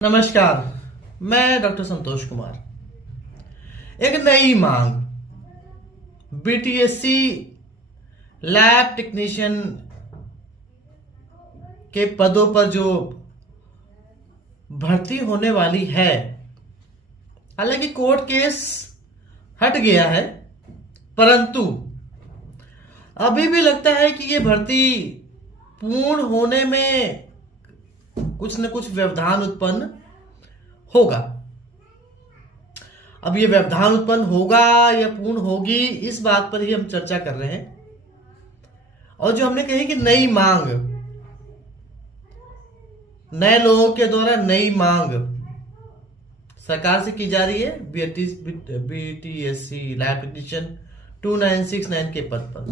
नमस्कार। मैं डॉक्टर संतोष कुमार। एक नई मांग बीटीएससी लैब टेक्नीशियन के पदों पर जो भर्ती होने वाली है, हालांकि कोर्ट केस हट गया है, परंतु अभी भी लगता है कि ये भर्ती पूर्ण होने में कुछ न कुछ व्यवधान उत्पन्न होगा। अब ये व्यवधान उत्पन्न होगा या पूर्ण होगी, इस बात पर ही हम चर्चा कर रहे हैं। और जो हमने कही कि नई मांग, नए लोगों के द्वारा नई मांग सरकार से की जा रही है बीटीएससी लैब टेक्नीशियन 2969 के पद पर।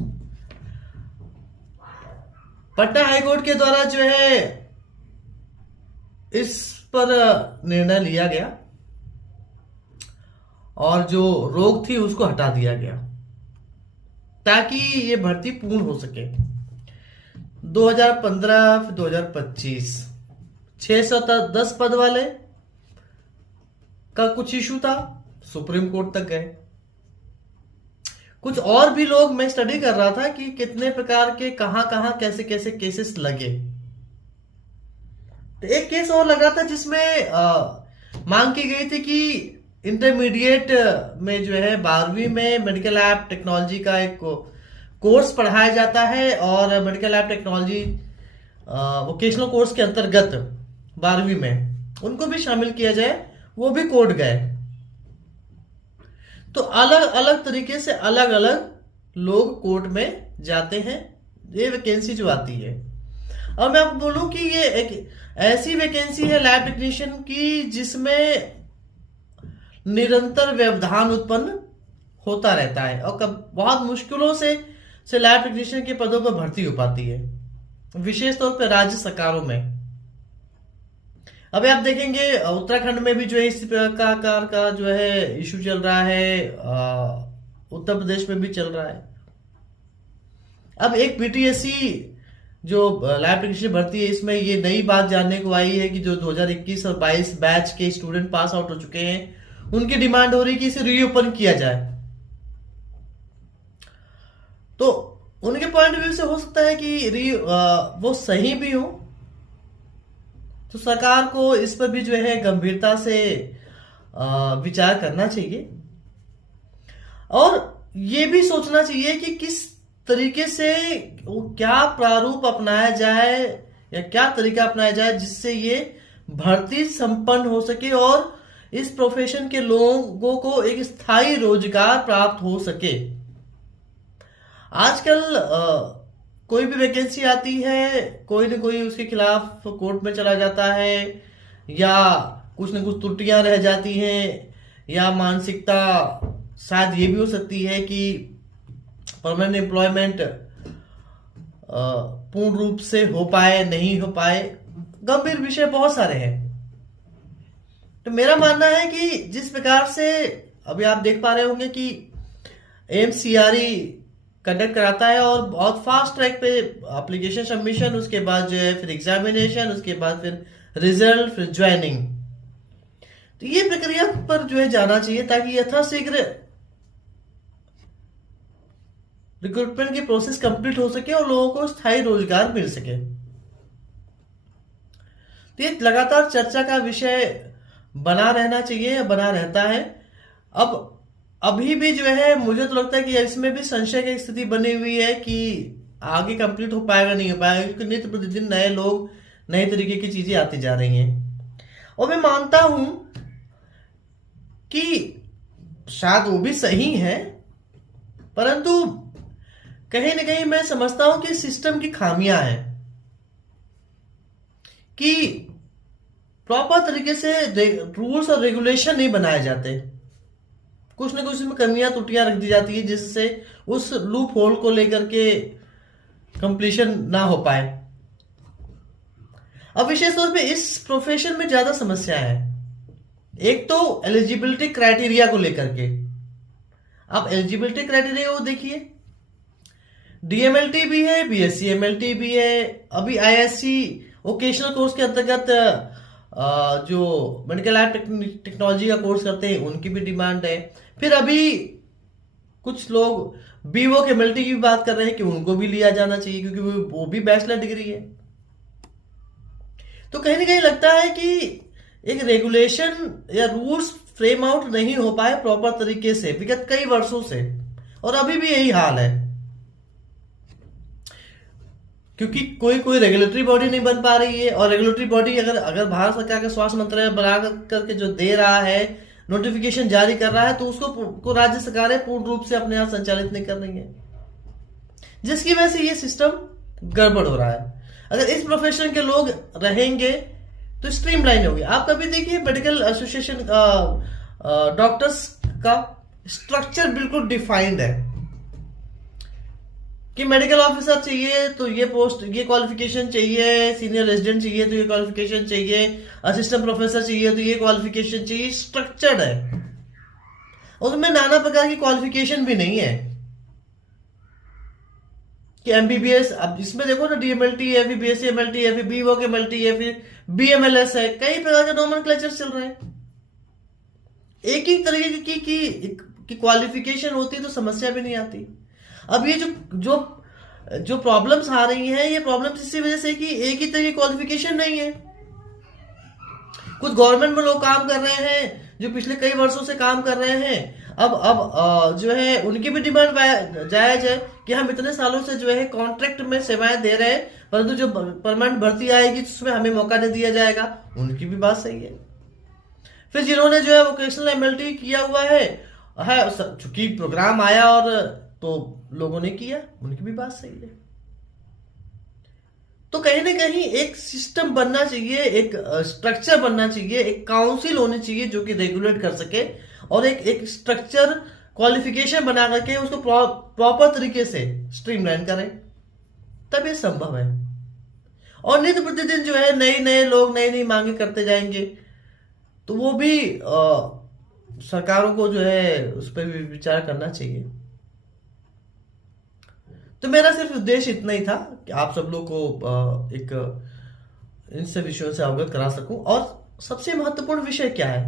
पटना हाईकोर्ट के द्वारा जो है इस पर निर्णय लिया गया और जो रोक थी उसको हटा दिया गया ताकि ये भर्ती पूर्ण हो सके। 2015 फिर 2025 610 पद वाले का कुछ इशू था, सुप्रीम कोर्ट तक गए। कुछ और भी लोग, मैं स्टडी कर रहा था कि कितने प्रकार के कहां कैसे कैसे केसेस लगे। तो एक केस और लगा था जिसमें मांग की गई थी कि इंटरमीडिएट में जो है 12वीं में मेडिकल लैब टेक्नोलॉजी का एक कोर्स पढ़ाया जाता है और medical lab technology vocational course के अंतर्गत 12वीं में उनको भी शामिल किया जाए। वो भी कोर्ट गए। तो अलग अलग तरीके से अलग अलग लोग कोर्ट में जाते हैं, ये वैकेंसी जो आती है। और मैं आपको बोलूं कि ये एक ऐसी वैकेंसी है लैब टेक्नीशियन की जिसमें निरंतर व्यवधान उत्पन्न होता रहता है और बहुत मुश्किलों से लैब टेक्नीशियन के पदों पर भर्ती हो पाती है, विशेष तौर पर राज्य सरकारों में। अभी आप देखेंगे उत्तराखंड में भी जो है इसी प्रकार का जो है इशू चल रहा है, उत्तर प्रदेश में भी चल रहा है। अब एक बीटीएससी जो लैब टेक्नीशियन भर्ती है, इसमें ये नई बात जानने को आई है कि जो 2021 और 22 बैच के स्टूडेंट पास आउट हो चुके हैं, उनकी डिमांड हो रही है कि इसे रीओपन किया जाए। तो उनके पॉइंट ऑफ व्यू से हो सकता है कि वो सही भी हो, तो सरकार को इस पर भी जो है गंभीरता से विचार करना चाहिए और ये भी सोचना चाहिए कि किस तरीके से क्या प्रारूप अपनाया जाए या क्या तरीका अपनाया जाए जिससे ये भर्ती संपन्न हो सके और इस प्रोफेशन के लोगों को एक स्थायी रोजगार प्राप्त हो सके। आजकल कोई भी वैकेंसी आती है, कोई न कोई उसके खिलाफ कोर्ट में चला जाता है या कुछ न कुछ त्रुटियां रह जाती हैं या मानसिकता शायद ये भी हो सकती है कि परमानेंट एम्प्लॉयमेंट पूर्ण रूप से हो पाए नहीं हो पाए। गंभीर विषय बहुत सारे हैं। तो मेरा मानना है कि जिस प्रकार से अभी आप देख पा रहे होंगे कि एमसीआरई कंडक्ट कराता है और बहुत फास्ट ट्रैक पे एप्लीकेशन सबमिशन, उसके बाद जो है फिर एग्जामिनेशन, उसके बाद फिर रिजल्ट, फिर ज्वाइनिंग। तो ये प्रक्रिया पर जो है जाना चाहिए ताकि यथाशीघ्र रिक्रूटमेंट की प्रोसेस कंप्लीट हो सके और लोगों को स्थायी रोजगार मिल सके। तो ये लगातार चर्चा का विषय बना रहना चाहिए, बना रहता है। अब अभी भी जो है मुझे तो लगता है कि इसमें भी संशय की स्थिति बनी हुई है कि आगे कंप्लीट हो पाएगा नहीं हो पाएगा, क्योंकि नित्य प्रतिदिन नए लोग, नए तरीके की चीजें आती जा रही हैं। और मैं मानता हूं कि शायद वो भी सही है, परंतु कहीं ना कहीं मैं समझता हूं कि सिस्टम की खामियां हैं कि प्रॉपर तरीके से रूल्स और रेगुलेशन नहीं बनाए जाते। कुछ ना कुछ इसमें कमियां त्रुटियां रख दी जाती है जिससे उस लूप होल को लेकर के कंप्लीशन ना हो पाए। अब विशेष तौर पे इस प्रोफेशन में ज्यादा समस्या है। एक तो एलिजिबिलिटी क्राइटेरिया को लेकर के, आप एलिजिबिलिटी क्राइटेरिया को देखिए, डीएमएलटी भी है, बीएससी एमएलटी भी है, अभी आईएससी वोकेशनल कोर्स के अंतर्गत जो मेडिकल लैब टेक्नोलॉजी का कोर्स करते हैं उनकी भी डिमांड है। फिर अभी कुछ लोग बीवो के मल्टी की बात कर रहे हैं कि उनको भी लिया जाना चाहिए, क्योंकि वो भी बैचलर डिग्री है। तो कहीं ना कहीं लगता है कि एक रेगुलेशन या रूल्स फ्रेम आउट नहीं हो पाए प्रॉपर तरीके से विगत कई वर्षों से, और अभी भी यही हाल है, क्योंकि कोई कोई रेगुलेटरी बॉडी नहीं बन पा रही है। और रेगुलेटरी बॉडी अगर अगर भारत सरकार के स्वास्थ्य मंत्रालय बना करके जो दे रहा है, नोटिफिकेशन जारी कर रहा है, तो उसको को राज्य सरकारें पूर्ण रूप से अपने यहाँ संचालित नहीं कर रही है, जिसकी वजह से ये सिस्टम गड़बड़ हो रहा है। अगर इस प्रोफेशन के लोग रहेंगे तो स्ट्रीमलाइन होगी। आप कभी देखिए मेडिकल एसोसिएशन डॉक्टर्स का स्ट्रक्चर बिल्कुल डिफाइंड है कि मेडिकल ऑफिसर चाहिए तो ये पोस्ट, ये क्वालिफिकेशन चाहिए, सीनियर रेजिडेंट चाहिए तो ये क्वालिफिकेशन चाहिए, असिस्टेंट प्रोफेसर चाहिए तो ये क्वालिफिकेशन चाहिए। स्ट्रक्चर्ड है, उसमें नाना प्रकार की क्वालिफिकेशन भी नहीं है कि एमबीबीएस। अब इसमें देखो ना, डीएमएलटी है, फिर बीएससी एमएलटी है, फिर बीवो के एमएलटी है, फिर बीएमएलएस है, कई प्रकार के नोमेनक्लेचर चल रहे हैं। एक ही तरीके की क्वालिफिकेशन होती तो समस्या भी नहीं आती। अब ये जो जो प्रॉब्लम्स आ रही हैं, ये प्रॉब्लम्स इसी वजह से कि एक ही तरह की क्वालिफिकेशन नहीं है। कुछ गवर्नमेंट में लोग काम कर रहे हैं जो पिछले कई वर्षों से काम कर रहे हैं, अब जो है उनकी भी डिमांड जायज है कि हम इतने सालों से जो है कॉन्ट्रैक्ट में सेवाएं दे रहे हैं, परंतु जो परमानेंट भर्ती आएगी उसमें हमें मौका नहीं दिया जाएगा, उनकी भी बात सही है। फिर जिन्होंने जो है वोकेशनल एमएलटी किया हुआ है चूंकि प्रोग्राम आया और तो लोगों ने किया, उनकी भी बात सही है। तो कहीं ना कहीं एक सिस्टम बनना चाहिए, एक स्ट्रक्चर बनना चाहिए, एक काउंसिल होनी चाहिए जो कि रेगुलेट कर सके, और एक स्ट्रक्चर क्वालिफिकेशन बना करके उसको प्रॉपर तरीके से स्ट्रीमलाइन करें, तब ये संभव है। और नित्य प्रतिदिन जो है नए लोग नई नई मांगे करते जाएंगे, तो वो भी सरकारों को जो है उस पर भी विचार करना चाहिए। तो मेरा सिर्फ उद्देश्य इतना ही था कि आप सब लोग को एक इन सब विषयों से अवगत करा सकूं। और सबसे महत्वपूर्ण विषय क्या है,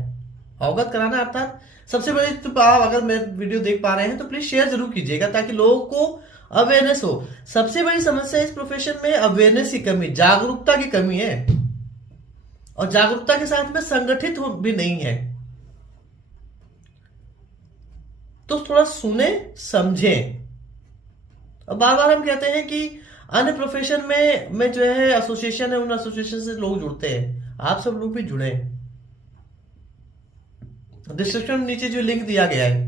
अवगत कराना, अर्थात सबसे बड़ी, तो आप अगर मेरे वीडियो देख पा रहे हैं तो प्लीज शेयर जरूर कीजिएगा ताकि लोगों को अवेयरनेस हो। सबसे बड़ी समस्या इस प्रोफेशन में अवेयरनेस की कमी, जागरूकता की कमी है, और जागरूकता के साथ में संगठित भी नहीं है। तो थोड़ा सुने समझें। और बार बार हम कहते हैं कि अन्य प्रोफेशन में जो है एसोसिएशन है, उन एसोसिएशन से लोग जुड़ते हैं, आप सब लोग भी जुड़े। डिस्क्रिप्शन में नीचे जो लिंक दिया गया है,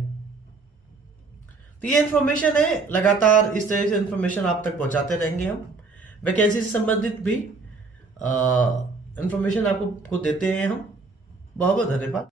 तो ये इन्फॉर्मेशन है, लगातार इस तरह से इन्फॉर्मेशन आप तक पहुंचाते रहेंगे हम। वैकेंसी से संबंधित भी इन्फॉर्मेशन आपको देते हैं हम। बहुत बहुत धन्यवाद।